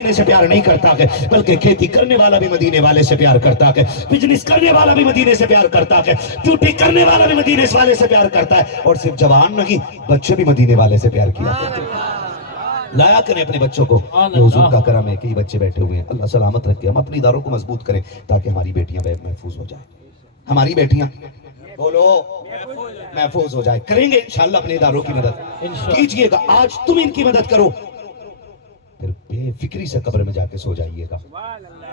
سے پیار نہیں کرتا ہے، بلکہ کھیتی کرنے والا بھی مدینے والے سے پیار کرتا ہے، بزنس کرنے والا بھی مدینے سے پیار کرتا ہے، ڈیوٹی کرنے والا بھی مدینے والے سے پیار کرتا ہے، اور صرف جوان نہیں بچے بھی مدینے والے سے پیار کیا کرتے ہیں۔ لایا کریں اپنے بچوں کو، یہ حضور کا کرم ہے، کئی بچے بیٹھے ہوئے ہیں، اللہ سلامت رکھے، ہم اپنی اداروں کو مضبوط کریں تاکہ ہماری بیٹیاں محفوظ ہو جائیں، ہماری بیٹیاں بولو محفوظ ہو جائے۔ کریں گے انشاءاللہ اپنے اداروں کی مدد کیجئے گا، آج تم ان کی مدد کرو، پھر بے فکری سے قبر میں جا کے سو جائیے گا،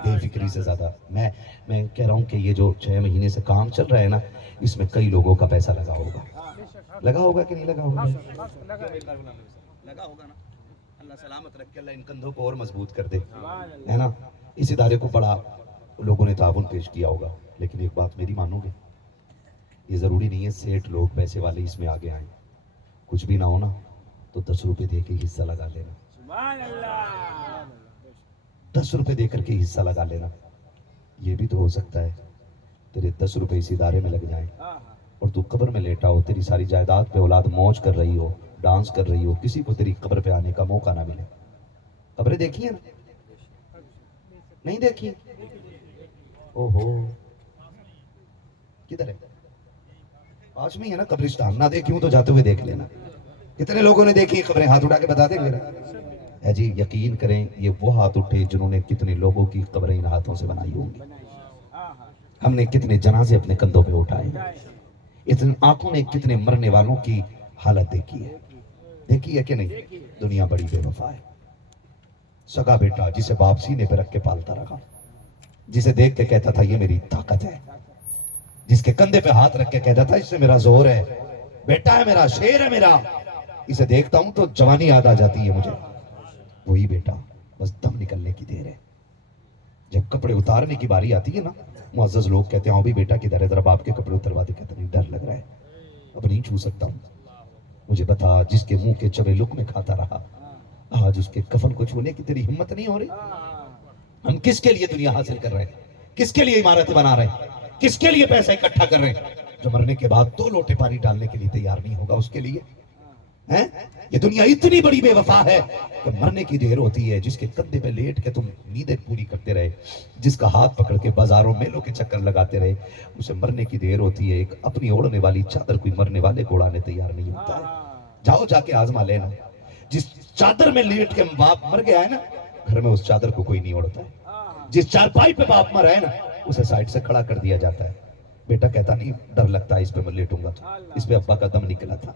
بے فکری سے زیادہ۔ میں کہہ رہا ہوں کہ یہ جو 6 مہینے سے کام چل رہا ہے نا، اس میں کئی لوگوں کا پیسہ لگا ہوگا کہ نہیں لگا ہوگا؟ لگا ہوگا نا۔ اللہ سلامت رکھے، اللہ ان کندھوں کو اور مضبوط کر دے، ہے نا۔ اس ادارے کو بڑا لوگوں نے تعاون پیش کیا ہوگا، لیکن ایک بات میری مانو گے، یہ ضروری نہیں ہے سیٹ لوگ پیسے والے اس میں آگے آئیں، کچھ بھی نہ ہونا تو 10 روپے دے کے حصہ لگا لینا، 10 روپے دے کر کے حصہ لگا لینا، یہ بھی تو ہو سکتا ہے تیرے 10 روپے اس ادارے میں لگ جائیں اور تو قبر میں لیٹا ہو، تیری ساری جائیداد پہ اولاد موج کر رہی ہو، ڈانس کر رہی ہو، کسی کو تیری قبر پہ آنے کا موقع نہ ملے۔ قبریں دیکھی ہیں نا؟ نہیں دیکھی؟ اوہو کدھر ہے؟ پاس میں ہی ہے نا قبرستان، نہ دیکھی ہوں تو جاتے ہوئے دیکھ لینا۔ کتنے لوگوں نے دیکھی قبریں؟ ہاتھ اٹھا کے بتا دیں میرا۔ ہے جی، یقین کریں یہ وہ ہاتھ اٹھے جنہوں نے کتنے لوگوں کی قبریں ان ہاتھوں سے بنائی ہوں گی۔ ہم نے کتنے جنازے اپنے کندھوں پہ اٹھائے، اتنے آنکھوں نے کتنے مرنے والوں کی حالت دیکھی ہے کہ نہیں؟ دنیا بڑی بے وفا ہے۔ سگا بیٹا جسے باپ سینے پہ رکھ کے پالتا رہا، جسے دیکھ کے کہتا تھا یہ میری طاقت ہے، جس کے کندھے پہ ہاتھ رکھ کے کہتا تھا اس سے میرا زور ہے، بیٹا ہے میرا، شیر ہے میرا، اسے دیکھتا ہوں تو جوانی یاد آ جاتی ہے مجھے، وہی بیٹا بس دم نکلنے کی دیر ہے۔ جب کپڑے اتارنے کی باری آتی ہے نا، معزز لوگ کہتے ہیں ہاں بھی بیٹا کدھر ہے، ذرا باپ کے کپڑے اتروا دے، کہتا نہیں ڈر لگ رہا ہے، اب نہیں چھو سکتا ہوں۔ مجھے بتا جس کے منہ کے چبے لقمے کھاتا رہا، آج اس کے کفن کو چھونے کی تیری ہمت نہیں ہو رہی؟ ہم کس کے لیے دنیا حاصل کر رہے ہیں؟ کس کے لیے عمارتیں بنا رہے ہیں؟ کس کے لیے پیسہ اکٹھا کر رہے ہیں؟ جو مرنے کے بعد 2 لوٹے پانی ڈالنے کے لیے تیار نہیں ہوگا اس کے لیے؟ یہ دنیا اتنی بڑی بے وفا ہے کہ مرنے کی دیر ہوتی ہے، جس کے کندھے پہ لیٹ کے تم نیندیں پوری کرتے رہے، جس کا ہاتھ پکڑ کے بازاروں میلوں کے چکر لگاتے رہے، اسے مرنے کی دیر ہوتی ہے۔ ایک اپنی اوڑھنے والی چادر کوئی مرنے والے کو اڑانے تیار نہیں ہوتا ہے۔ جاؤ جا کے آزما لینا، جس چادر میں لیٹ کے باپ مر گیا ہے نا، گھر میں اس چادر کو کوئی نہیں اوڑھتا ہے۔ جس چارپائی پہ باپ مر ہے نا، اسے سائڈ سے کھڑا کر دیا جاتا ہے۔ بیٹا کہتا نہیں ڈر لگتا ہے اس پہ میں لیٹوں گا، اس پہ ابا کا دم نکلا تھا۔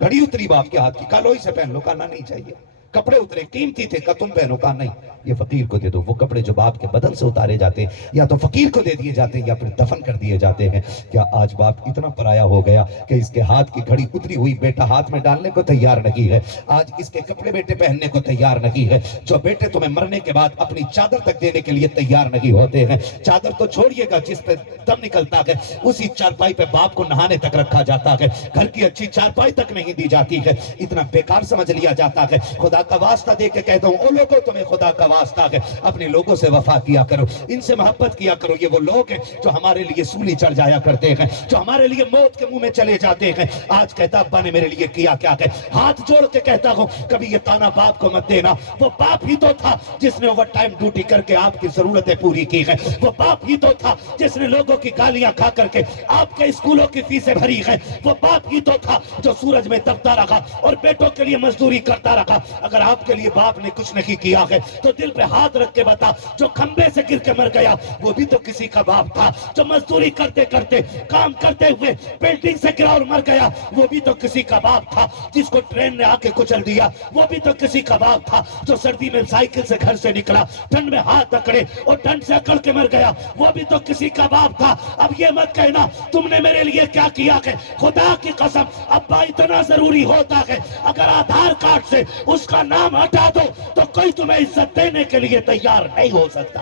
گھڑی اتری باپ کے ہاتھ کی، کہا لو اسے پہن لو، کہا نہیں چاہیے۔ کپڑے اترے قیمتی تھے، کہا تم پہنو، کہا نہیں یہ فقیر کو دے دو۔ وہ کپڑے جو باپ کے بدن سے اتارے جاتے ہیں یا تو فقیر کو دے دیے جاتے ہیں یا پھر دفن کر دیے جاتے ہیں۔ کیا آج باپ اتنا پرایا ہو گیا کہ اس کے ہاتھ کی گھڑی اتری ہوئی بیٹا ہاتھ میں ڈالنے کو تیار نہیں ہے؟ آج اس کے کپڑے بیٹے پہننے کو تیار نہیں ہے؟ جو بیٹے تمہیں مرنے کے بعد اپنی چادر تک دینے کے لیے تیار نہیں ہوتے ہیں، چادر تو چھوڑیے گا جس پہ دم نکلتا ہے، اسی چارپائی پہ باپ کو نہانے تک رکھا جاتا ہے، گھر کی اچھی چارپائی تک نہیں دی جاتی ہے، اتنا بیکار سمجھ لیا جاتا ہے۔ خدا کا واسطہ دے کے کہتا ہوں، او لوگوں تمہیں خدا کا واسطہ ہے، اپنے لوگوں سے وفا کیا کرو، ان سے محبت کیا کرو۔ یہ وہ لوگ ہیں جو ہمارے لیے سولی چڑھ جایا کرتے ہیں، جو ہمارے لیے موت کے منہ میں چلے جاتے ہیں۔ آج کہتا ابا نے میرے لیے کیا کیا کہ ہاتھ جوڑ کے کہتا ہوں کبھی یہ تانا باپ کو مت دینا، وہ باپ ہی تو تھا جس نے اوور ٹائم ڈیوٹی کر کے آپ کی ضرورتیں پوری کی ہیں، وہ باپ ہی تو تھا جس نے لوگوں کی گالیاں کھا کر کے آپ کے اسکولوں کی فیسیں بھری ہیں، وہ باپ ہی تو تھا جو سورج میں تپتا رہا اور بیٹوں کے لیے مزدوری کرتا رہا۔ اگر آپ کے لیے باپ نے کچھ نہیں کیا ہے تو دل پہ ہاتھ رکھ کے بتا، جو کھمبے سے گر کے مر گیا وہ بھی تو کسی کا باپ تھا، جو مزدوری کرتے کرتے کام کرتے ہوئے بلڈنگ سے گرا اور مر گیا وہ بھی تو کسی کا باپ تھا، جس کو ٹرین نے آ کے کچل دیا وہ بھی تو کسی کا باپ تھا، جو سردی میں سائیکل سے گھر سے نکلا ٹھنڈ میں ہاتھ اکڑے اور ٹھنڈ سے اکڑ کے مر گیا وہ بھی تو کسی کا باپ تھا۔ اب یہ مت کہنا تم نے میرے لیے کیا کیا ہے، خدا کی قسم ابا اتنا ضروری ہوتا ہے، اگر آدھار کارڈ سے اس کا نام ہٹا دو تو کوئی تمہیں عزت دینے کے لیے تیار نہیں ہو سکتا۔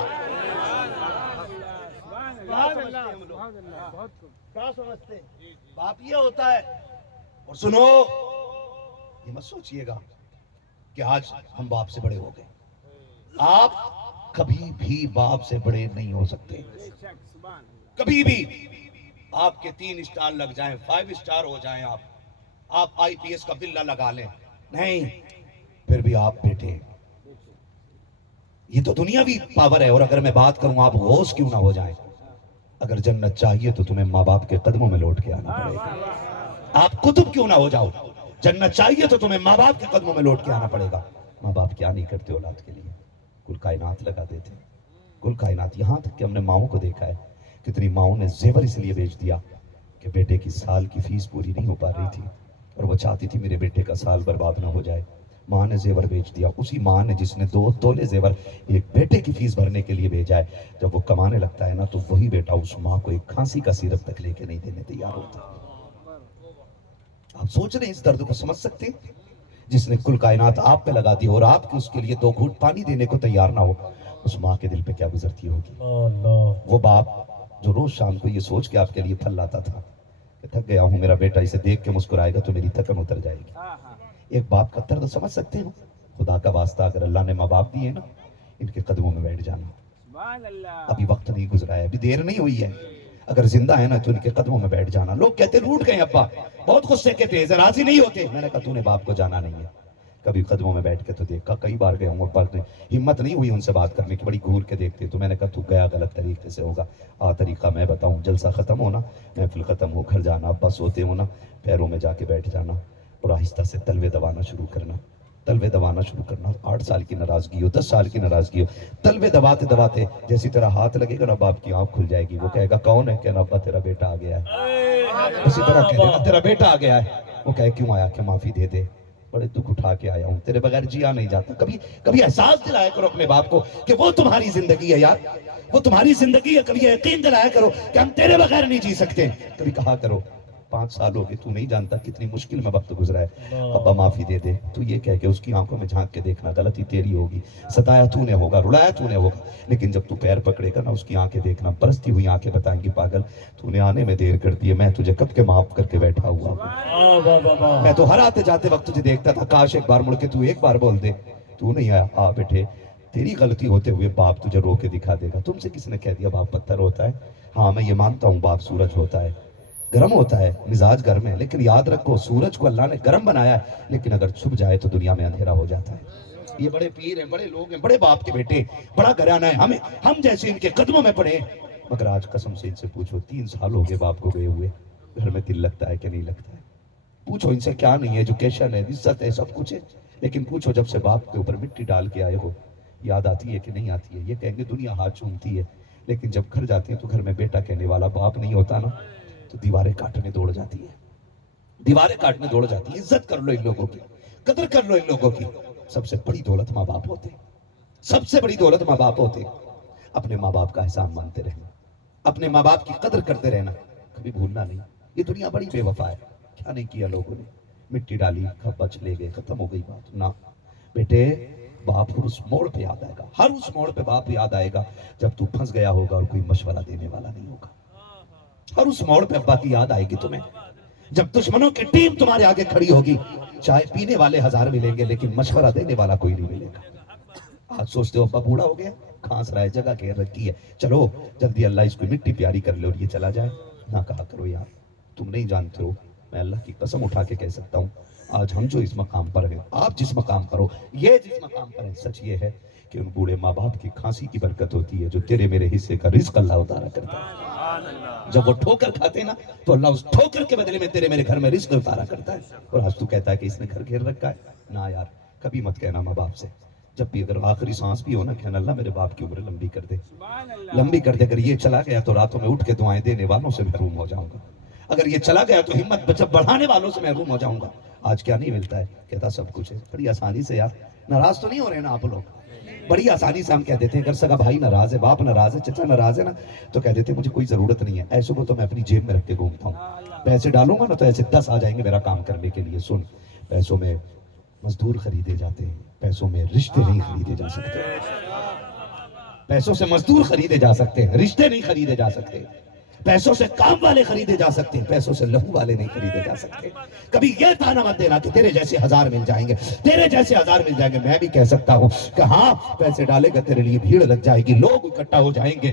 کیا سمجھتے ہیں باپ یہ ہوتا ہے؟ اور سنو یہ مت سوچئے گا کہ آج ہم باپ سے بڑے ہو گئے، آپ کبھی بھی باپ سے بڑے نہیں ہو سکتے، کبھی بھی۔ آپ کے 3 اسٹار لگ جائیں، 5 اسٹار ہو جائیں، آپ آئی پی ایس کا بلہ لگا لیں، نہیں پھر بھی آپ بیٹے، یہ تو دنیاوی پاور ہے. اور اگر میں بات کروں آپ غوث کیوں نہ ہو جائیں, اگر جنت چاہیے تو تمہیں ماں باپ کے قدموں میں لوٹ کے آنا پڑے گا. آپ قطب کیوں نہ ہو جاؤ, جنت چاہیے تو تمہیں ماں باپ کے قدموں میں لوٹ کے آنا پڑے گا. ماں باپ کیا نہیں کرتے اولاد کے لیے, کل کائنات لگا دیتے, کل کائنات. یہاں تک کہ ہم نے ماؤں کو دیکھا ہے, کتنی ماؤں نے زیور اس لیے بیچ دیا کہ بیٹے کی سال کی فیس پوری نہیں ہو پا رہی تھی, اور وہ چاہتی تھی میرے بیٹے کا سال برباد نہ ہو جائے. ماں نے زیور بیچ دیا, اسی ماں نے جس نے 2 تولے زیور ایک بیٹے کی فیس بھرنے کے لیے بھیجا ہے, جب وہ کمانے لگتا ہے نا تو وہی بیٹا اس ماں کو ایک کھانسی کا سیرپ تک لے کے نہیں دینے تیار ہوتا. آپ سوچ رہے ہیں اس درد کو سمجھ سکتے ہیں؟ جس نے کل کائنات آپ پہ لگا دی اور آپ کے اس کے لیے 2 گھونٹ پانی دینے کو تیار نہ ہو, اس ماں کے دل پہ کیا گزرتی ہوگی. وہ باپ جو روز شام کو یہ سوچ کے آپ کے لیے پھل لاتا تھا کہ تھک گیا ہوں, میرا بیٹا اسے دیکھ کے مسکرائے گا تو میری تھکن اتر جائے گی. ایک باپ کا درد سمجھ سکتے ہیں؟ خدا کا واسطہ اگر اللہ نے ماں باپ دیے نا, ان کے قدموں میں بیٹھ جانا. ابھی وقت نہیں گزرا ہے, ابھی دیر نہیں ہوئی ہے, اگر زندہ ہے نا تو ان کے قدموں میں بیٹھ جانا. لوگ کہتے روٹ گئے ابا, بہت غصے کے تیز ہیں, راضی نہیں ہوتے. میں نے کہا تو نے باپ کو جانا نہیں ہے, کبھی قدموں میں بیٹھ کے تو دیکھا. کئی بار گیا ہوں, ابا نے ہمت نہیں ہوئی ان سے بات کرنے کی, بڑی گھور کے دیکھتے. تو میں نے کہا تو گیا غلط طریقے سے ہوگا, طریقہ میں بتاؤں. جلسہ ختم ہونا, محفل ختم ہو, گھر جانا, ابا سوتے ہونا, پیروں میں جا کے بیٹھ جانا اور آہستہ سے تلوے دبانا شروع کرنا. تلوے دبانا شروع کرنا. 8 سال کی ناراضگی ہو, 10 سال کی ناراضگی ہو, تلوے دباتے دباتے جیسی طرح ہاتھ لگے گا نا باپ کی آنکھ کھل جائے گی. وہ کہے گا کون ہے؟ کہنا ابا تیرا بیٹا آ گیا ہے. اسی طرح کہہ دینا تیرا بیٹا آ گیا ہے. وہ کہے کیوں آیا, کہ معافی دے دے, بڑے دکھ اٹھا کے آیا ہوں, تیرے بغیر جیا نہیں جاتا. کبھی احساس دلایا کرو اپنے باپ کو کہ وہ تمہاری زندگی ہے یار, وہ تمہاری زندگی ہے. کبھی یقین دلایا کرو کہ ہم تیرے بغیر نہیں جی سکتے. کبھی کہا کرو 5 سال ہو گئے, تو نہیں جانتا کتنی مشکل میں وقت گزرا ہے, ابا معافی دے دے. تو یہ کہہ کے اس کی آنکھوں میں جھانک کے دیکھنا, غلطی تیری ہوگی, ستایا تو نے ہوگا, رلایا تو نے ہوگا, لیکن جب تو پیر پکڑے گا نا اس کی آنکھیں دیکھنا, برستی ہوئی آنکھیں بتائیں گی پاگل تو نے آنے میں دیر کر دی ہے, میں تجھے کب کے معاف کر کے بیٹھا ہوا ہوں. میں تو ہر آتے جاتے وقت تجھے دیکھتا تھا, کاش ایک بار مڑ کے تو ایک بار بول دے. تو نہیں آیا. آ بیٹے, تیری غلطی ہوتے ہوئے باپ تجھے رو کے دکھا دے گا. تم سے کس نے کہہ دیا باپ پتھر ہوتا ہے؟ ہاں میں یہ مانتا ہوں باپ سورج ہوتا ہے, گرم ہوتا ہے, مزاج گرم ہے, لیکن یاد رکھو سورج کو اللہ نے گرم بنایا ہے, لیکن اگر چھپ جائے تو دنیا میں اندھیرا ہو جاتا ہے. یہ بڑے پیر ہیں, بڑے لوگ ہیں, بڑے باپ کے بیٹے, بڑا گھرانہ ہے, ہم جیسے ان کے قدموں میں پڑے. مگر آج قسم سے ان سے پوچھو 3 سال ہو گئے باپ کو گئے ہوئے, گھر میں دل لگتا ہے کہ نہیں لگتا ہے؟ پوچھو ان سے کیا نہیں ہے, ایجوکیشن ہے, عزت ہے, سب کچھ ہے, لیکن پوچھو جب سے باپ کے اوپر مٹی ڈال کے آئے ہو یاد آتی ہے کہ نہیں آتی ہے؟ یہ کہیں گے دنیا ہاتھ چومتی ہے, لیکن جب گھر جاتے ہیں تو گھر میں بیٹا کہنے والا باپ نہیں ہوتا نا, تو دیواریں کاٹنے دوڑ جاتی ہے, دیواریں کاٹنے دوڑ جاتی ہے. عزت کر لو ان لوگوں کی, قدر کر لو ان لوگوں کی. سب سے بڑی دولت ماں باپ ہوتے, سب سے بڑی دولت ماں باپ ہوتے. اپنے ماں باپ کا احسان مانتے رہنا, اپنے ماں باپ کی قدر کرتے رہنا, کبھی بھولنا نہیں. یہ دنیا بڑی بے وفا ہے, کیا نہیں کیا لوگوں نے, مٹی ڈالی, کھپا چلے گئے, ختم ہو گئی بات. نہ بیٹے, باپ ہر اس موڑ پہ یاد آئے گا, ہر اس موڑ پہ باپ یاد آئے گا جب تو پھنس گیا ہوگا اور کوئی مشورہ دینے والا نہیں ہوگا. ہر اس موڑ پہ ابا کی یاد آئے گی تمہیں, جب دشمنوں کی ٹیم تمہارے آگے کھڑی ہوگی. چائے پینے والے 1000 ملیں گے لیکن مشورہ دینے والا کوئی نہیں ملے گا. آج سوچتے ہو ابا بوڑھا ہو گیا, کھانس رہا ہے, جگہ گھیر رکھی ہے, چلو جلدی اللہ اس کو مٹی پیاری کر لے اور یہ چلا جائے. نہ کہا کرو یار, تم نہیں جانتے ہو, میں اللہ کی قسم اٹھا کے کہہ سکتا ہوں, آج ہم جو اس مقام پر ہیں, آپ جس مقام پر ہو, یہ جس مقام پر ہیں, سچ یہ ہے کہ ان بوڑھے ماں باپ کی کھانسی کی برکت ہوتی ہے جو تیرے میرے حصے کا رزق اللہ اتارا کرتا ہے. جب وہ ٹھوکر کھاتے نا تو اللہ اس ٹھوکر کے بدلے میں تیرے میرے گھر میں رزق اتارا کرتا ہے. اور آج تو کہتا ہے کہ اس نے گھر گھیر رکھا ہے. نہ یار, کبھی مت کہنا ماں باپ سے, جب بھی اگر آخری سانس بھی ہو نا, کہنا اللہ میرے باپ کی عمر لمبی کر دے, لمبی کر دے. اگر یہ چلا گیا تو راتوں میں اٹھ کے دعائیں دینے والوں سے محروم ہو جاؤں گا, اگر یہ چلا گیا تو ہمت بڑھانے والوں سے محروم ہو جاؤں گا. آج کیا نہیں ملتا ہے, کہتا سب کچھ ہے. بڑی آسانی سے یار, ناراض تو نہیں ہو رہے نا آپ لوگ, بڑی آسانی سے ہم کہہ دیتے ہیں اگر سگا بھائی ناراض ہے, باپ ناراض ہے, چچا ناراض ہے نا, تو کہہ دیتے ہیں مجھے کوئی ضرورت نہیں ہے. ایسے کو تو میں اپنی جیب میں رکھ کے گھومتا ہوں, پیسے ڈالوں گا نا تو ایسے 10 آ جائیں گے میرا کام کرنے کے لیے. سن, پیسوں میں مزدور خریدے جاتے ہیں, پیسوں میں رشتے نہیں خریدے جا سکتے. پیسوں سے مزدور خریدے جا سکتے ہیں, رشتے نہیں خریدے جا سکتے. پیسوں سے کام والے خریدے جا سکتے ہیں, پیسوں سے لہو والے نہیں خریدے جا سکتے. کبھی یہ تانا مت دینا کہ تیرے جیسے 1000 مل جائیں گے, تیرے جیسے 1000 مل جائیں گے. میں بھی کہہ سکتا ہوں کہ ہاں پیسے ڈالے گا تیرے لیے بھیڑ لگ جائے گی, لوگ اکٹھا ہو جائیں گے,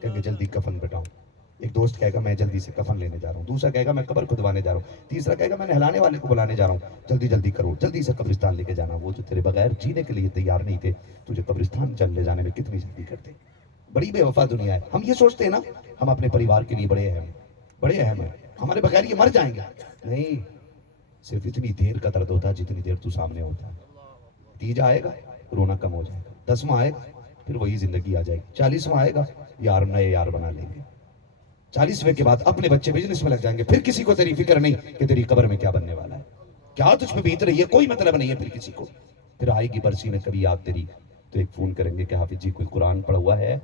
کہیں گے جلدی کفن بٹاؤں. ایک دوست کہے گا میں جلدی سے کفن لینے جا رہا ہوں. دوسرا کہے گا میں قبر کھدوانے جا رہا ہوں. تیسرا کہے گا میں نہلانے والے کو بلانے جا رہا ہوں. جلدی جلدی کرو, جلدی سے قبرستان لے کے جانا. وہ جو تیرے بغیر جینے کے لیے تیار نہیں تھے, تجھے قبرستان چل لے جانے میں کتنی جلدی کرتے. بڑی بے وفا دنیا ہے. ہم یہ سوچتے ہیں نا ہم اپنے پریوار کے لیے بڑے اہم ہیں, ہمارے بغیر یہ مر جائیں گے. نہیں, صرف اتنی دیر کا درد ہوتا ہے جتنی دیر تو سامنے ہوتا ہے. تیجا آئے گا, رونا کم ہو جائے گا. 10واں آئے گا, پھر وہی زندگی آ جائے گی. 40واں آئے گا, یار نئے یار بنا لیں گے. 40ویں کے بعد اپنے بچے بزنس میں لگ جائیں گے. پھر کسی کو تیری فکر نہیں کہ تیری قبر میں کیا بننے والا ہے, کیا تجھ پہ بیت رہی ہے, کوئی مطلب نہیں ہے پھر کسی کو. پھر آئے گی برسی میں کبھی یاد تیری, تو ایک فون کریں گے کہ حافظ جی کوئی قرآن پڑھا ہوا ہے,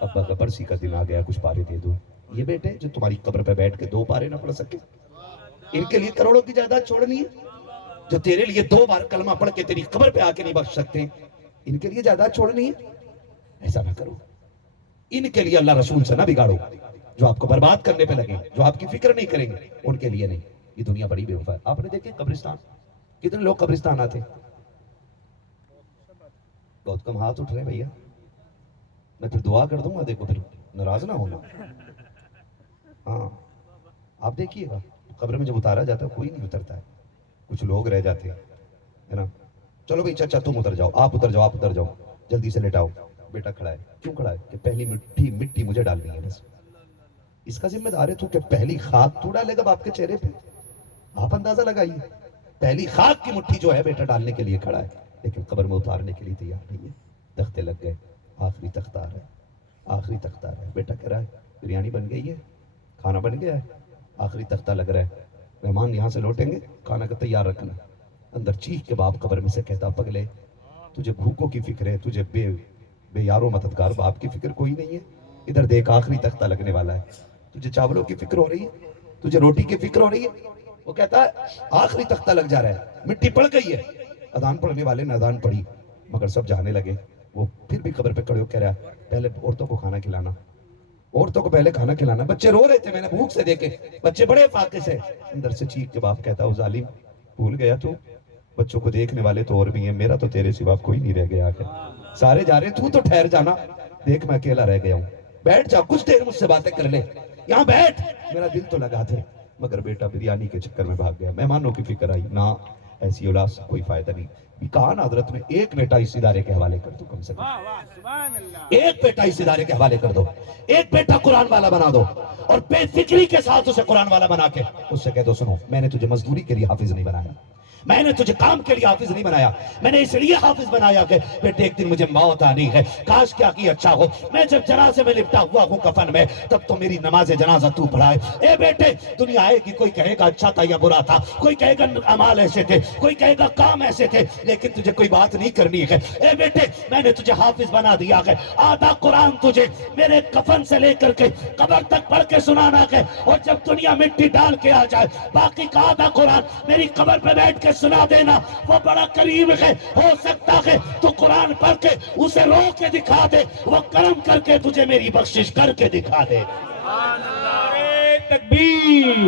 ابا کا برسی کا دن آ گیا, کچھ پارے دے دو. یہ بیٹے جو تمہاری قبر پہ بیٹھ کے 2 پارے نہ پڑھ سکے, ان کے لیے کروڑوں کی جائیداد چھوڑنی ہے. جو تیرے لیے 2 بار کلمہ پڑھ کے تیری قبر پہ آ کے نہیں بخش سکتے, ان کے لیے جائیداد چھوڑنی ہے. ایسا نہ کرو. ان کے لیے اللہ رسول سے نہ بگاڑو. جو آپ کو برباد کرنے پہ لگے, جو آپ کی فکر نہیں کریں گے, ان کے لیے نہیں. یہ دنیا بڑی بے وفا ہے. آپ نے دیکھے قبرستان, کتنے لوگ قبرستان آتے. بہت کم ہاتھ اٹھ رہے ہیں بھیا. میں پھر دعا کر دوں گا, دیکھو پھر ناراض نہ ہونا. ہاں آپ دیکھیے گا قبر میں جب اتارا جاتا ہے کوئی نہیں اترتا ہے, کچھ لوگ رہ جاتے ہیں, ہے نا. چلو بھائی چچا تم اتر جاؤ, آپ اتر جاؤ, جلدی سے لیٹاؤ. بیٹا کھڑا ہے. کیوں کھڑا ہے؟ کہ پہلی مٹی مجھے ڈالنی ہے بس. اس کا ذمہ دار ہے تو کہ پہلی خاک تو ڈالے گا باپ کے چہرے پہ. آپ اندازہ لگائیے, پہلی خاک کی مٹھی جو ہے بیٹا ڈالنے کے لیے کھڑا ہے, لیکن قبر میں اتارنے کے لیے تیار نہیں ہے. تختے لگ گئے, آخری تختہ آ رہا ہے. بیٹا کہہ رہا ہے بریانی بن گئی ہے, کھانا بن گیا ہے, آخری تختہ لگ رہا ہے, مہمان یہاں سے لوٹیں گے, کھانا کا تیار رکھنا. اندر چیخ کے باپ قبر میں سے کہتا, پگلے تجھے بھوکوں کی فکر ہے, تجھے بے یارو مددگار باپ کی فکر کوئی نہیں ہے. ادھر دیکھ آخری تختہ لگنے والا ہے, تجھے چاولوں کی فکر ہو رہی ہے, تجھے روٹی کی فکر ہو رہی ہے. وہ کہتا ہے آخری تختہ لگ جا رہا ہے, مٹی پڑ گئی ہے. اذان پڑھنے والے نے اذان پڑھی, مگر سب جانے لگے. وہ پھر بھی قبر پہ کھڑے ہو کہہ رہا ہے پہلے عورتوں کو کھانا کھلانا, عورتوں کو پہلے کھانا کھلانا. بچے رو رہے تھے, میں نے بھوک سے دیکھے, بچے بڑے فاقے سے. اندر سے چیخ کے باپ کہتا, ظالم بھول گیا تو, بچوں کو دیکھنے والے تو اور بھی ہیں, میرا تو تیرے سوا کوئی نہیں رہ گیا ہے. سارے جا رہے, تو ٹھہر جانا, دیکھ میں اکیلا رہ گیا ہوں. بیٹھ جا, کچھ دیر مجھ سے باتیں کر لے, یہاں بیٹھ, میرا دل تو لگا دے. مگر بیٹا بریانی کے چکر میں بھاگ گیا. مہمانوں کی فکر آئی نہ, ایسی اولاد سے کوئی فائدہ نہیں. کہا نا حضرت نے, ایک بیٹا اس ادارے کے حوالے کر دو, کم سے کم ایک بیٹا اس ادارے کے حوالے کر دو. ایک بیٹا قرآن والا بنا دو, اور بے فکری کے ساتھ اسے قرآن والا بنا کے اس سے کہہ دو, سنو میں نے تجھے مزدوری کے لیے حافظ نہیں بنایا, میں نے تجھے کام کے لیے حافظ نہیں بنایا, میں نے اس لیے حافظ بنایا کہ بیٹے ایک دن مجھے موت آنی ہے. کاش کیا کی اچھا ہو میں جب جنازے میں لپٹا ہوا ہوں کفن میں, تب تو میری نماز جنازہ تو پڑھائے. اے بیٹے دنیا آئے گی, کوئی کہے گا اچھا تھا یا برا تھا, کوئی کہے گا اعمال ایسے تھے, کوئی کہے گا کام ایسے تھے, لیکن تجھے کوئی بات نہیں کرنی ہے. اے بیٹے میں نے تجھے حافظ بنا دیا ہے, آدھا قرآن تجھے میرے کفن سے لے کر کے قبر تک پڑھ کے سنانا ہے, اور جب دنیا مٹی ڈال کے آ جائے باقی کا آدھا قرآن میری قبر پہ بیٹھ کے سنا دینا. وہ بڑا قریب ہے, ہو سکتا ہے تو قرآن پڑھ کے اسے رو کے دکھا دے, وہ کرم کر کے تجھے میری بخشش کر کے دکھا دے. نعرہ تکبیر,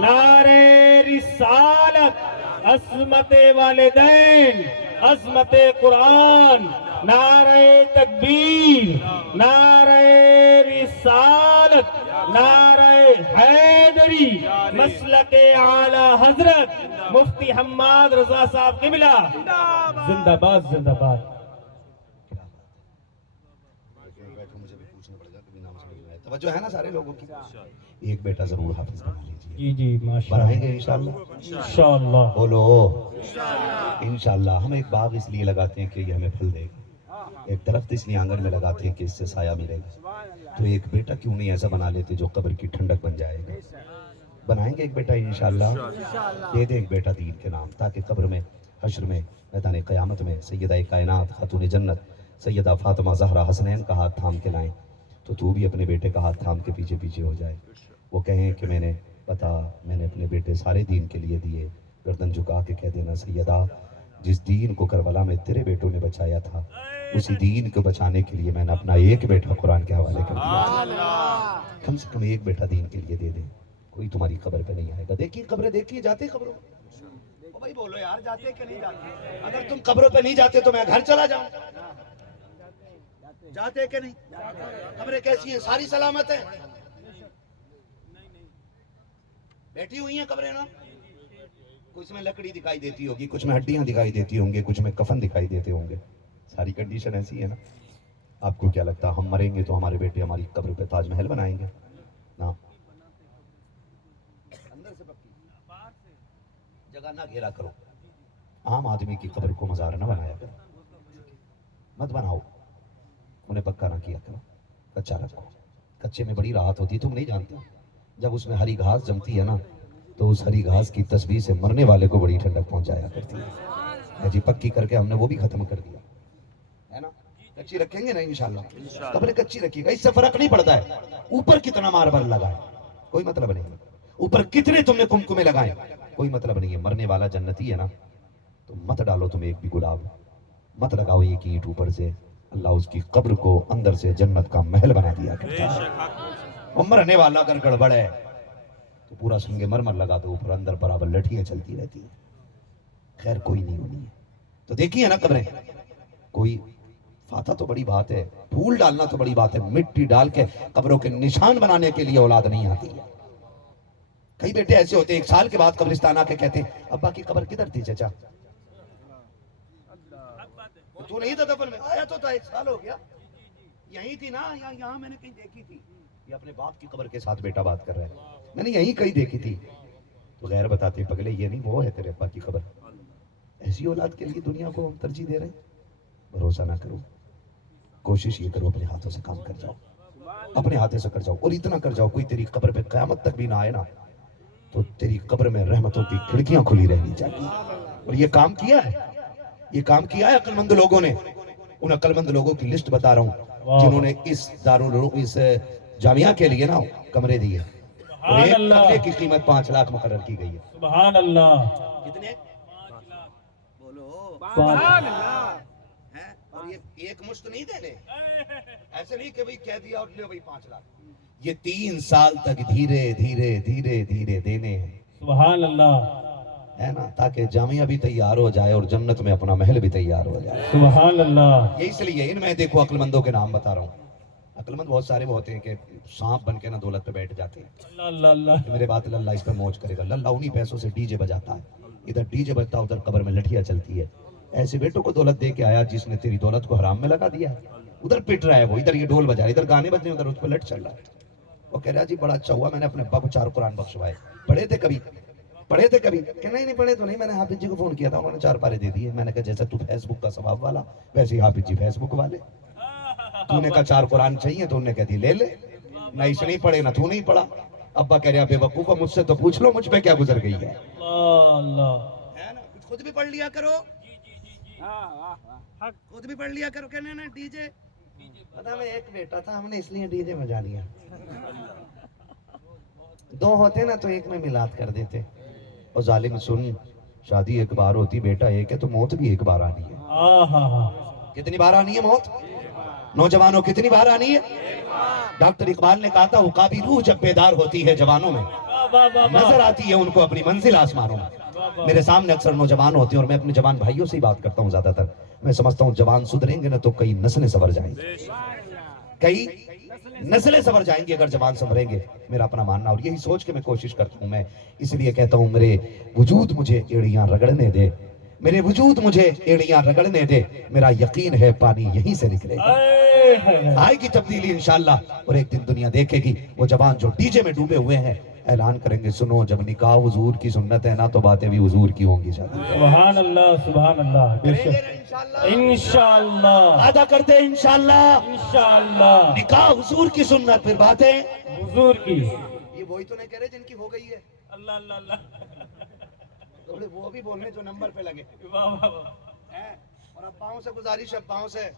نعرہ رسالت, عظمت والدین, عظمت قرآن. نعرہ تکبیر, نعرہ رسالت, نعرہ حیدری, مسلک اعلی حضرت مفتی حماد رضا صاحب قبلہ زندہ باد, زندہ باد. توجہ ہے نا سارے لوگوں کی. ایک بیٹا ضرور حافظ بنا لیجیے. جی جی ماشاء بنائیں اللہ, گے انشاءاللہ, انشاءاللہ. بولو انشاءاللہ. ہم ایک باغ اس لیے لگاتے ہیں کہ یہ ہمیں پھل دے گا, ایک درخت اس لیے آنگن میں لگاتے ہیں کہ اس سے سایہ ملے گا. تو ایک بیٹا کیوں نہیں ایسا بنا لیتے جو قبر کی ٹھنڈک بن جائے گا. بنائیں گے ایک بیٹا انشاءاللہ, دے دے ایک بیٹا دین کے نام, تاکہ قبر میں, حشر میں, میدان قیامت میں سیدہ کائنات خاتون جنت سیدہ فاطمہ زہرا حسنین کا ہاتھ تھام کے لائیں, تو بھی اپنے بیٹے کا ہاتھ تھام کے پیچھے پیچھے ہو جائے. وہ کہیں کہ میں نے اپنے بیٹے سارے دین کے لیے دیے. گردن جھکا کے کہہ دینا, سیدہ جس دین کو کربلا میں تیرے بیٹوں نے بچایا تھا, اسی دین کو بچانے کے لیے میں نے اپنا ایک بیٹا قرآن کے حوالے کر دیا. کم سے کم ایک بیٹا دین کے لیے دے دیں, کوئی تمہاری قبر پہ نہیں آئے گا. دیکھیے قبریں, دیکھیے جاتے قبروں, بھائی بولو یار جاتے کہ نہیں جاتے. اگر تم قبروں پہ نہیں جاتے تو میں گھر چلا جاؤں. جاتے کہ نہیں؟ قبریں کیسی ہیں؟ ساری سلامت ہیں؟ بیٹھی ہوئی ہیں قبریں نا؟ کچھ میں لکڑی دکھائی دیتی ہوگی، کچھ میں ہڈیاں دکھائی دیتی ہوں گے، کچھ میں کفن دکھائی دیتے ہوں گے. ساری کنڈیشن ایسی ہے نا. آپ کو کیا لگتا ہے ہم مریں گے تو ہمارے بیٹے ہماری قبر پہ تاج محل بنائیں گے؟ نا، اندر سے پکی جگہ نہ گھیرا کرو. عام آدمی کی قبر کو مزار نہ بنایا کرو، مت بناؤ. انہیں پکا نہ کیا کرو، کچا رکھو. کچے میں بڑی راحت ہوتی ہے، تم نہیں جانتے. جب اس میں ہری گھاس جمتی ہے نا تو اس ہری گھاس کی تسبیح سے مرنے والے کو بڑی ٹھنڈک پہنچایا کرتی ہے. جی پکی کر کے ہم نے وہ بھی ختم کر دیا ہے نا. کچی رکھیں گے نا انشاءاللہ. قبر کچی رکھیے گا، اس سے فرق نہیں پڑتا ہے اوپر کتنا ماربل لگائے، کوئی مطلب نہیں. اوپر کتنے تم نے کمکمے لگائے، کوئی مطلب نہیں ہے. مرنے والا جنتی ہے نا تو مت ڈالو تم ایک بھی گلاب، مت لگاؤ ایک اینٹ اوپر سے. اللہ اس کی قبر کو اندر سے جنت کا محل بنا دیا کرتا ہے. اور مرنے والا اگر گڑبڑ ہے تو پورا سنگ مرمر لگا دو اوپر، اندر برابر لٹھیاں چلتی رہتی ہیں. خیر کوئی نہیں ہونی ہے. تو دیکھیے نا قبریں، کوئی فاتحہ تو بڑی بات ہے، پھول ڈالنا تو بڑی بات ہے، مٹی ڈال کے قبروں کے نشان بنانے کے لیے اولاد نہیں آتی ہے. کئی بیٹے ایسے ہوتے ہیں 1 سال کے بعد قبرستان آ کے کہتے ہیں ابا کی قبر کدھر تھی چچا؟ تو نہیں تھا دفن میں؟ آیا تو تھا، 1 سال ہو گیا. یہیں تھی نا، یہاں میں نے کہیں دیکھی تھی. یہ اپنے باپ کی قبر کے ساتھ بیٹا بات کر رہا ہے، میں نے یہیں کہیں دیکھی تھی. تو غیر بتاتے پگلے یہ نہیں وہ ہے تیرے ابا کی قبر. ایسی اولاد کے لیے دنیا کو ترجیح دے رہے ہیں. بھروسہ نہ کرو، کوشش یہ کرو اپنے ہاتھوں سے کام کر جاؤ، اپنے ہاتھوں سے کر جاؤ. اور اتنا کر جاؤ کوئی تیری قبر پہ قیامت تک بھی نہ آئے نا تو تیری قبر میں رحمتوں کی کھڑکیاں کھلی رہنی چاہیے. اور یہ کام کیا ہے، یہ کام کیا ہے عقل مند لوگوں نے. ان عقل مند لوگوں کی لسٹ بتا رہا ہوں جنہوں نے اس اس جامعہ کے لیے نا کمرے دیے. اور ایک کمرے کی قیمت 5 لاکھ مقرر کی گئی ہے. سبحان اللہ. کتنے؟ بولو. 5 اور یہ ایک مشت نہیں دینے، ایسے نہیں کہ بھئی کہہ دیا اور لے بھئی 5 لاکھ. یہ 3 سال تک دھیرے دھیرے دھیرے دھیرے دینے ہیں. سبحان اللہ ہے نا، تاکہ جامعہ بھی تیار ہو جائے اور جنت میں اپنا محل بھی تیار ہو جائے. سبحان اللہ. یہ اس لیے ان میں دیکھو عقل مندوں کے نام بتا رہا ہوں. عقل مند بہت سارے وہ ہوتے ہیں کہ سانپ بن کے نا دولت پہ بیٹھ جاتے ہیں. اللہ اللہ اللہ. میرے بات اللہ اس پہ موج کرے گا. اللہ انہی پیسوں سے ڈی جے بجاتا ہے، ادھر ڈی جے بجتا ادھر قبر میں لٹھیاں چلتی ہے. ایسے بیٹوں کو دولت دے کے آیا جس نے تیری دولت کو حرام میں لگا دیا. ادھر پٹ رہا ہے وہ، ادھر یہ ڈھول بجا رہا ہے، ادھر گانے بج رہے ہیں، ادھر اس پہ لٹ چل رہا ہے. وہ کہہ رہا جی بڑا اچھا ہوا میں نے اپنے ابا کو 4 قرآن بخشوائے. پڑھے تھے کبھی؟ پڑھے تھے کبھی؟ کہ نہیں پڑھے تو نہیں. میں نے حافظ جی کو فون کیا تھا، انہوں نے 4 پارے دے دیے. میں نے کہا جیسا تو فیس بک کا ثواب والا ویسے ہی حافظ جی فیس بک والے. تو نے کہا 4 قرآن چاہیے تو انہوں نے کہہ دی لے لے. نہ اس نہیں پڑھے نہ تو نہیں پڑھا. ابا کہہ رہا بے وقوفا مجھ سے تو پوچھ لو مجھ پہ کیا گزر گئی ہے. اللہ ہے نا، کچھ خود بھی پڑھ لیا کرو، خود بھی پڑھ لیا کرو. کہنے نا ڈی جے، پتا میں ایک بیٹا تھا ہم نے اس لیے ڈی جے بجا لیا. 2 ہوتے نا تو ایک میں میلاد کر دیتے. اور ظالم سن، شادی ایک بار ہوتی، بیٹا ایک ہے تو موت بھی ایک بار آنی ہے. کتنی بار آنی ہے موت؟ نوجوانوں کتنی بار آنی ہے؟ ڈاکٹر اقبال نے کہا تھا عقابی روح جب بیدار ہوتی ہے جوانوں میں نظر آتی ہے ان کو اپنی منزل آسمانوں میں. میرے سامنے اکثر نوجوان ہوتے ہیں اور میں اپنے جوان بھائیوں سے ہی بات کرتا ہوں زیادہ تر. میں سمجھتا ہوں جوان سدھریں گے نا تو کئی نسلیں سنور جائیں گی، کئی نسلیں سنور جائیں گی اگر جوان سنوریں گے، میرا اپنا ماننا. اور یہی سوچ کے میں کوشش کرتا ہوں. میں اس لیے کہتا ہوں میرے وجود مجھے ایڑیاں رگڑنے دے، میرے وجود مجھے ایڑیاں رگڑنے دے. میرا یقین ہے پانی یہیں سے نکلے گا. آئے گی تبدیلی انشاءاللہ اور ایک دن دنیا دیکھے گی. وہ جوان جو ڈی جے میں ڈوبے ہوئے ہیں اعلان کریں گے سنو جب نکاح حضور کی سنت ہے نا تو باتیں بھی حضور کی ہوں گی. سبحان اللہ سبحان اللہ. انشاءاللہ ادا کرتے انشاءاللہ. انشاءاللہ نکاح حضور کی سنت پھر باتیں حضور کی. یہ وہی تو نہیں کہہ رہے جن کی ہو گئی ہے. اللہ اللہ اللہ. تھوڑے وہ بھی بولنے جو نمبر پہ لگے. اور اب پاؤں سے گزارش ہے، پاؤں سے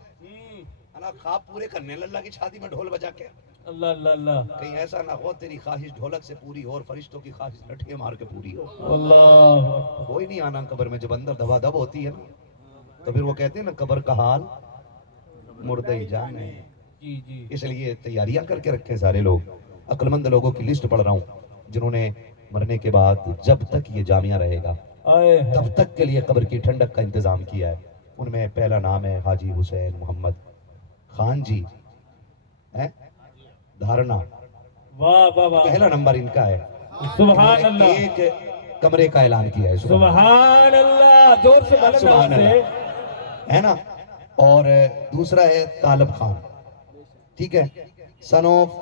خواب پورے کرنے اللہ کی شادی میں ڈھول بجا کے. اللہ اللہ اللہ. کہیں ایسا نہ ہو تیری خواہش ڈھولک سے پوری ہو اور فرشتوں کی خواہش لٹھیاں مار کے پوری ہو. اللہ کوئی نہیں آنا قبر میں. جب اندر دبا دب ہوتی ہے نا تو پھر وہ کہتے ہیں نا قبر کا حال مردہ ہی جانے. جی جی. اس لیے تیاریاں کر کے رکھیں سارے لوگ. عقل مند لوگوں کی لسٹ پڑھ رہا ہوں جنہوں نے مرنے کے بعد جب تک یہ جامعہ رہے گا تب تک کے لیے قبر کی ٹھنڈک کا انتظام کیا ہے. ان میں پہلا نام ہے حاجی حسین محمد خان جی ہیں دھارنا واہ واہ واہ پہلا نمبر ان کا ہے. سبحان انہوں نے اللہ ایک کمرے کا اعلان کیا ہے. سبحان اللہ زور سے بلند سبحان آواز سے اللہ ہے نا. اور دوسرا ہے طالب خان, ٹھیک ہے, سن آف,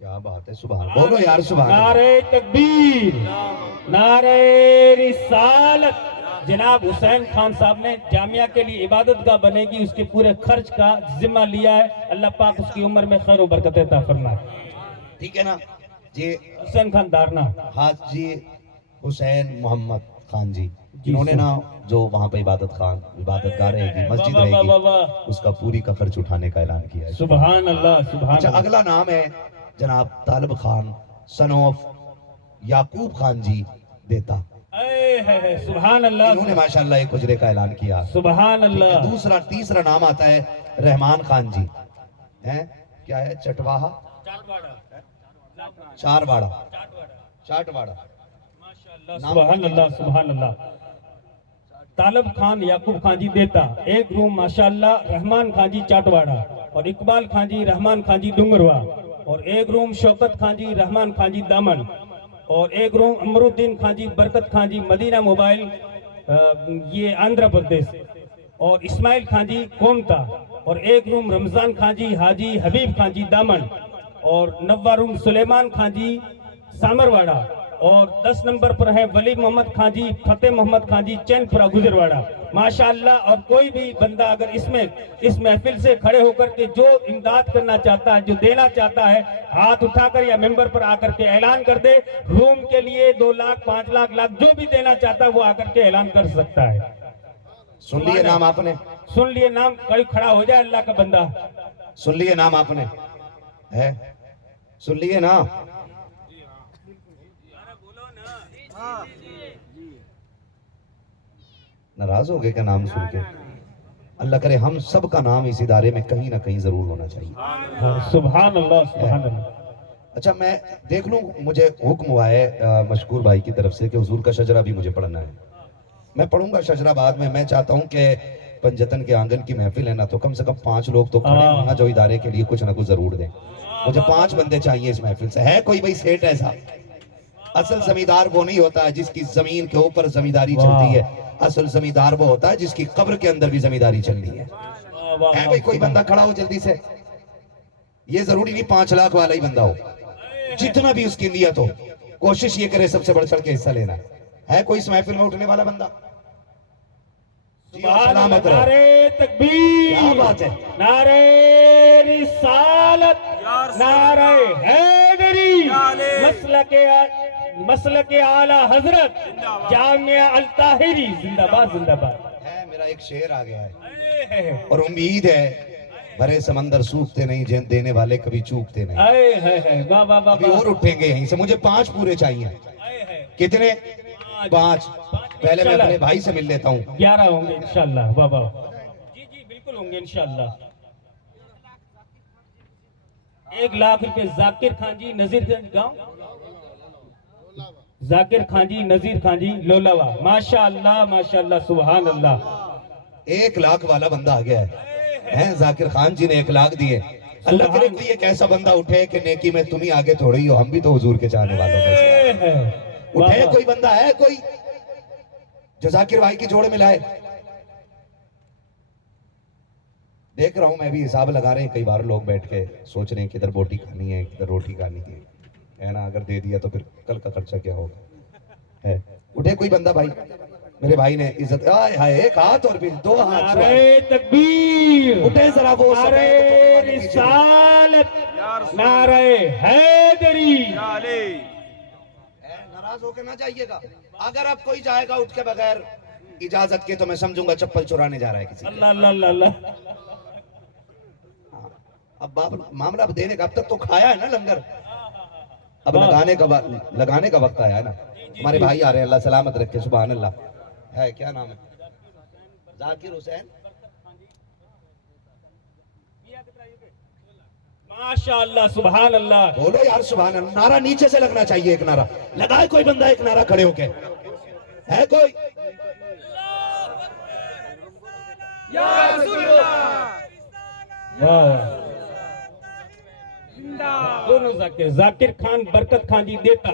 کیا بات ہے, سبحان, بولو یار سبحان اللہ. نعرہ تکبیر نعرہ رسالت. جناب حسین خان صاحب نے جامعہ کے لیے عبادت گاہ بنے گی, اس کے پورے خرچ کا ذمہ لیا ہے. اللہ پاک اس کی عمر میں خیر و برکت عطا فرمائے. ٹھیک ہے نا جی. حسین خان دارنا حاجی حسین محمد خان جی, جی جنہوں نے سر. نا جو وہاں پہ عبادت گاہ رہے گی, مسجد واہ رہے واہ واہ گی, واہ. اس کا پوری کا خرچ اٹھانے کا اعلان کیا ہے. سبحان اللہ سبحان اچھا, اللہ. اگلا نام ہے جناب طالب خان سن آف یعقوب خان جی دیتا. اے ہے سبحان انہوں نے اللہ ماشاءاللہ ایک اجرے کا اعلان کیا. سبحان اللہ. تیسرا نام آتا ہے رحمان خان جی, ہیں کیا ہے, چٹواہا چارواڑا چاٹواڑا. سبحان اللہ سبحان اللہ. طالب خان یعقوب خان جی دیتا, ایک روم ماشاءاللہ رحمان خان جی چاٹواڑا, اور اقبال خان جی رحمان خان جی ڈنگروا, اور ایک روم شوکت خان جی رحمان خان جی دامن, اور ایک روم امرالدین خان جی برکت خان جی مدینہ موبائل یہ آندھرا پردیش, اور اسماعیل خان جی کومتا, اور ایک روم رمضان خان جی حاجی حبیب خان جی دامن, اور 90 روم سلیمان خان جی سامرواڑا, اور 10 نمبر پر ہے ولی محمد خان جی فتح محمد خان جی چین پورا گجرواڑا. ماشاءاللہ. اور کوئی بھی بندہ اگر اس محفل سے کھڑے ہو کر کے جو امداد کرنا چاہتا ہے, جو دینا چاہتا ہے, ہاتھ اٹھا کر یا ممبر پر آ کر کے اعلان کر دے. روم کے لیے 2 لاکھ 5 لاکھ جو بھی دینا چاہتا ہے وہ آ کر کے اعلان کر سکتا ہے. سن لیے نام آپ نے, سن لیے نام, کوئی کھڑا ہو جائے اللہ کا بندہ. سن لیے نام آپ نے, ہے سن لیے نا. ناراض ہو گئے کیا نام سن کے؟ اللہ کرے ہم سب کا نام اس ادارے میں کہیں نہ کہیں ضرور ہونا چاہیے. سبحان اللہ سبحان اللہ. اچھا, میں دیکھ لوں, مجھے حکم ہوا ہے مشکور بھائی کی طرف سے کہ حضور کا شجرہ بھی مجھے پڑھنا ہے. میں پڑھوں گا شجرہ بعد میں. میں چاہتا ہوں کہ پنجتن کے آنگن کی محفل ہے نا, تو کم سے کم 5 لوگ تو کھڑے ہوں نا جو ادارے کے لیے کچھ نہ کچھ ضرور دیں. مجھے 5 بندے چاہیے اس محفل سے. ہے کوئی بھائی سیٹ ایسا؟ اصل زمیندار وہ نہیں ہوتا ہے جس کی زمین کے اوپر زمینداری چلتی ہے, اصل زمیندار وہ ہوتا ہے جس کی قبر کے اندر بھی زمینداری چلنی ہے. ہے بھائی کوئی بندہ کھڑا ہو جلدی سے؟ یہ ضروری نہیں 5 لاکھ والا ہی بندہ ہو, جتنا بھی اس کی نیت ہو, کوشش یہ کرے سب سے بڑھ چڑھ کے حصہ لینا. ہے کوئی اس محفل میں اٹھنے والا بندہ؟ جی سلامت رہو. نعرہ تکبیر, کیا بات ہے, نعرہ رسالت, نعرہ حیدری, مسلک اعلی حضرت جامعہ الطاہری زندہ باد زندہ باد. ہے میرا ایک شعر آ گیا ہے, اور امید ہے بھرے سمندر سوکھتے نہیں, دینے والے کبھی چوکتے نہیں. واہ واہ واہ. ابھی اور اٹھیں گے یہیں سے. مجھے 5 پورے چاہیے. کتنے؟ 5. پہلے میں اپنے بھائی سے مل لیتا ہوں. 11 ہوں گے انشاءاللہ. واہ واہ. جی جی بالکل ہوں گے انشاءاللہ. 1 لاکھ روپے ذاکر خان جی نذیر گنج گاؤں, ذاکر خان جی نذیر خان جی لولاوا. ماشاءاللہ ماشاءاللہ سبحان اللہ. 1 لاکھ والا بندہ آ گیا ہے. ذاکر خان جی نے 1 لاکھ دیے. اللہ کرے کوئی ایک ایسا بندہ اٹھے کہ نیکی میں تم ہی آگے تھوڑی ہو, ہم بھی تو حضور کے چاہنے والوں میں سے. اٹھے کوئی بندہ ہے کوئی جو ذاکر بھائی کی جوڑ میں لائے؟ دیکھ رہا ہوں میں بھی, حساب لگا رہے ہیں کئی بار لوگ بیٹھ کے سوچ رہے ہیں کدھر بوٹی کھانی ہے کدھر روٹی کھانی ہے نا. اگر دے دیا تو پھر کل کا خرچہ کیا ہوگا. ہے اٹھے کوئی بندہ بھائی؟ میرے بھائی نے عزت, آئے 1 ہاتھ اور بھی 2 ہاتھ. نعرہ تکبیر, اٹھے ذرا وہ نعرہ رسالت, نعرہ حیدری. ناراض ہو کے نہ جائیے گا. اگر اب کوئی جائے گا اٹھ کے بغیر اجازت کے تو میں سمجھوں گا چپل چرانے جا رہا ہے کسی. اللہ اللہ اللہ اللہ. اب معاملہ اب دینے کا, اب تک تو کھایا ہے نا لنگر, اب لگانے کا وقت آیا ہے نا. ہمارے بھائی آ رہے ہیں, اللہ سلامت رکھے. سبحان اللہ. ہے کیا نام ہے؟ ذاکر حسین. ماشاءاللہ سبحان اللہ. بولو یار سبحان اللہ. نعرہ نیچے سے لگنا چاہیے. ایک نعرہ لگائے کوئی بندہ, ایک نعرہ کھڑے ہو کے. ہے کوئی؟ واہ دونوں ذاکر خان برکت خان جی دیتا،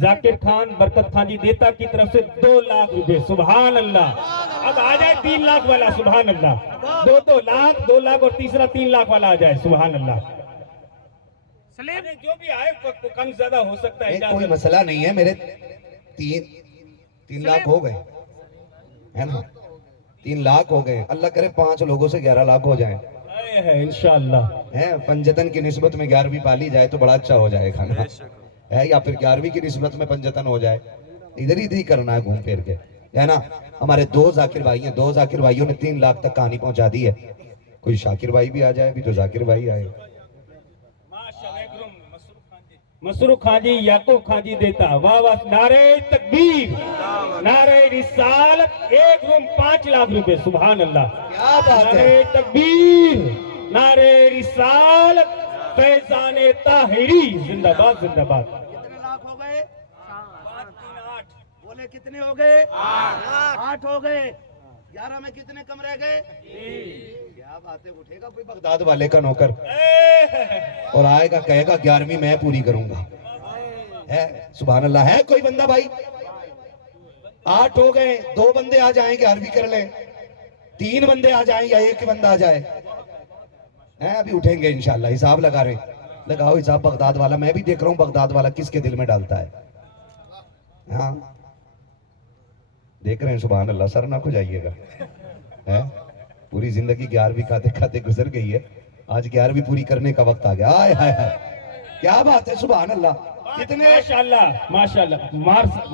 ذاکر خان برکت خان جی دیتا کی طرف سے 2 لاکھ روپے، سبحان اللہ۔ اب آ جائے 3 لاکھ والا، سبحان اللہ، 2 لاکھ 2 لاکھ اور تیسرا 3 لاکھ والا آ جائے، سبحان اللہ۔ جو بھی آئے کم زیادہ ہو سکتا ہے، کوئی مسئلہ نہیں ہے، میرے 3 لاکھ ہو گئے ہے نا، 3 لاکھ ہو گئے، اللہ کرے 5 لوگوں سے 11 لاکھ ہو جائیں انشاءاللہ۔ پنجتن کی نسبت میں 11ویں پالی جائے تو بڑا اچھا ہو جائے کھانا ہے، یا پھر 11ویں کی نسبت میں پنجتن ہو جائے، ادھر ہی کرنا ہے گھوم پھر کے، ہے نا۔ ہمارے 2 ذاکر بھائی ہیں، 2 ذاکر بھائیوں نے 3 لاکھ تک کہانی پہنچا دی ہے، کوئی شاکر بھائی بھی آ جائے بھی تو ذاکر بھائی آئے۔ مسروق خان جی یعقوب خان جی دیتا، واہ واہ، نعرہ تکبیر، نعرہ رسالت، ایک روم 5 لاکھ روپے، سبحان اللہ، کیا بات ہے، نعرہ تکبیر، نعرہ رسالت، فیضان طاہری، زندہ باد زندہ باد۔ کتنے لاکھ ہو گئے؟ بولے کتنے ہو گئے؟ 8 ہو گئے، 11 میں کتنے کم رہ گئے؟ کیا بات ہے، اٹھے گا کوئی بغداد والے کا نوکر اور آئے گا کہے گا 11ویں میں پوری کروں گا، ہے سبحان اللہ۔ ہے کوئی بندہ بھائی؟ 8 ہو گئے، 2 بندے آ جائیں 11ویں کر لیں، 3 بندے آ جائیں یا 1 بندہ آ جائے، ابھی اٹھیں گے انشاءاللہ، حساب لگا رہے ہیں، لگاؤ حساب بغداد والا، میں بھی دیکھ رہا ہوں بغداد والا کس کے دل میں ڈالتا ہے، ہاں دیکھ رہے ہیں، سبحان اللہ، سر نہ کھو جائیے گا، پوری زندگی 11ویں کھاتے کھاتے گزر گئی ہے، آج 11ویں پوری کرنے کا وقت آ گیا، آئے ہائے ہائے، کیا بات ہے، سبحان اللہ۔ کتنے؟ ماشاءاللہ ماشاءاللہ،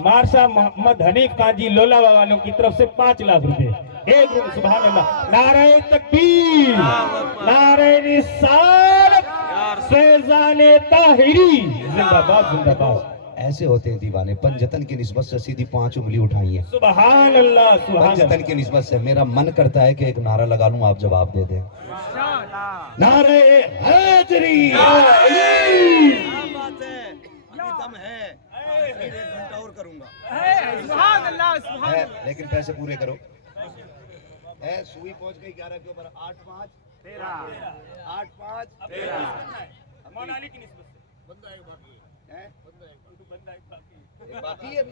مارشا محمد حنیف خان جی لولا والوں کی طرف سے 5 لاکھ روپے، ایک روم، سبحان اللہ، نعرہ تکبیر، نعرہ رسالت، فیضان طاہری، زندہ باد زندہ باد۔ ایسے ہوتے ہیں دیوانے، پنجتن کی نسبت سے سیدھی 5 انگلی اٹھائی ہیں، سبحان اللہ سبحان اللہ۔ پنجتن کی نسبت سے میرا من کرتا ہے کہ ایک نعرہ لگا لوں، آپ جواب دے دیں، نعرہ حیدری، کیا بات ہے، ابھی دم ہے، 1 گھنٹہ اور کروں گا، لیکن پیسے پورے کرو، سوئی پہنچ گئی 11 کے اوپر، 8 5 13، 8 5 13، مولانا کی نسبت سے بندہ ایک باقی ہے،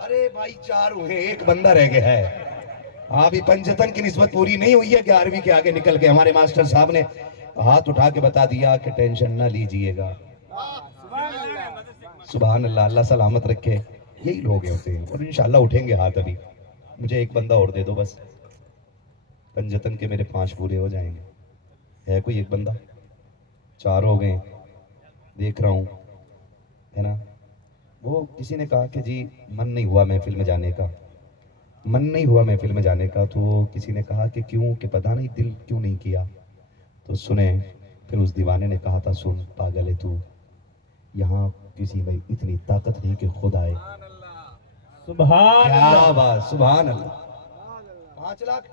ارے بھائی 4 ہوئے، 1 بندہ رہ گیا ہے، ابھی پنجتن کی نسبت پوری نہیں ہوئی ہے، 11ویں کے آگے نکل کے ہمارے ماسٹر صاحب نے ہاتھ اٹھا کے بتا دیا کہ ٹینشن نہ لیجئے گا، سبحان اللہ، اللہ سلامت رکھے، یہی لوگ ہوتے ہیں، اور انشاءاللہ اٹھیں گے ہاتھ، ابھی مجھے 1 بندہ اور دے دو بس، پنجتن کے میرے 5 پورے ہو جائیں گے، ہے کوئی 1 بندہ؟ 4 ہو گئے، دیکھ رہا ہوں، ہے نا۔ وہ کسی نے کہا کہ جی من نہیں ہوا محفل میں جانے کا، من نہیں ہوا محفل میں جانے کا، تو کسی نے کہا کہ کیوں، کہ پتہ نہیں دل کیوں نہیں کیا، تو سنیں، پھر اس دیوانے نے کہا تھا، سن پاگل ہے تو، یہاں کسی میں اتنی طاقت نہیں کہ خود آئے، سبحان کیا اللہ بات، سبحان اللہ، 5 لاکھ،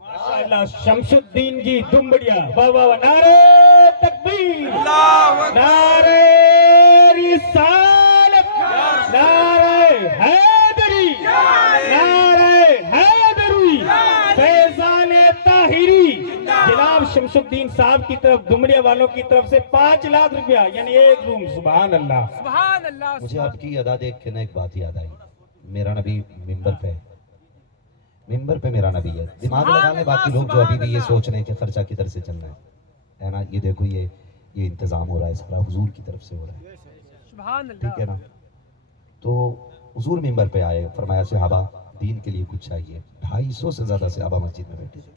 ماشاءاللہ، شمس الدین جی دمبڑیا، واہ واہ واہ، نعرہ تکبیر، نعرہ رسالت، نعرہ حیدری، نعرہ حیدری، فیضان طاہری، جناب شمس الدین صاحب کی طرف، دمڑیا والوں کی طرف سے 5 لاکھ روپیہ، یعنی 1 روم، سبحان اللہ سبحان اللہ۔ مجھے آپ کی ادا دیکھ کے نا ایک بات یاد آئی، میرا نبی ممبر پہ، ممبر پہ میرا نبی ہے، دماغ لگانے باقی لوگ جو ابھی بھی یہ سوچ رہے ہیں کہ خرچہ کدھر سے چلنا ہے نا، یہ دیکھو یہ انتظام ہو رہا ہے سارا حضور کی طرف سے ہو رہا ہے، ٹھیک ہے نا۔ تو حضور ممبر پہ آئے، فرمایا صحابہ دین کے لیے کچھ چاہیے، 250 سے زیادہ صحابہ مسجد میں بیٹھے تھے،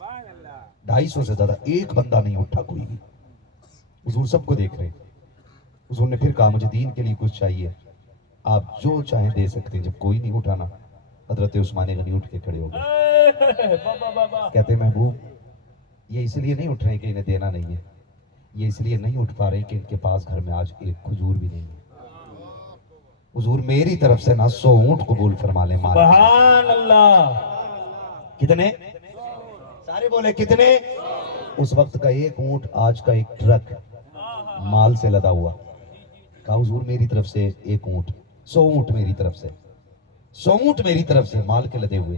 250 سے زیادہ، ایک بندہ نہیں اٹھا کوئی بھی، حضور سب کو دیکھ رہے ہیں، حضور نے پھر کہا مجھے دین کے لیے کچھ چاہیے، آپ جو چاہیں دے سکتے ہیں، جب کوئی نہیں اٹھانا، حضرت عثمان غنی اٹھ کے کھڑے ہو گئے، کہتے ہیں محبوب یہ اس لیے نہیں اٹھ رہے کہ انہیں دینا نہیں ہے، یہ اس لیے نہیں اٹھ پا رہے کہ ان کے پاس گھر میں آج ایک کھجور بھی نہیں ہے، حضور میری طرف سے نا 100 اونٹ قبول فرما لیں، سبحان اللہ، کتنے؟ سارے بولے کتنے؟ اس وقت کا 1 اونٹ آج کا 1 ٹرک مال سے لدا ہوا، کہا حضور میری طرف سے 1 اونٹ، 100 اونٹ میری طرف سے، 100 اونٹ میری طرف سے مال کے لدے ہوئے،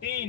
3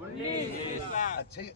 19।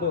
2।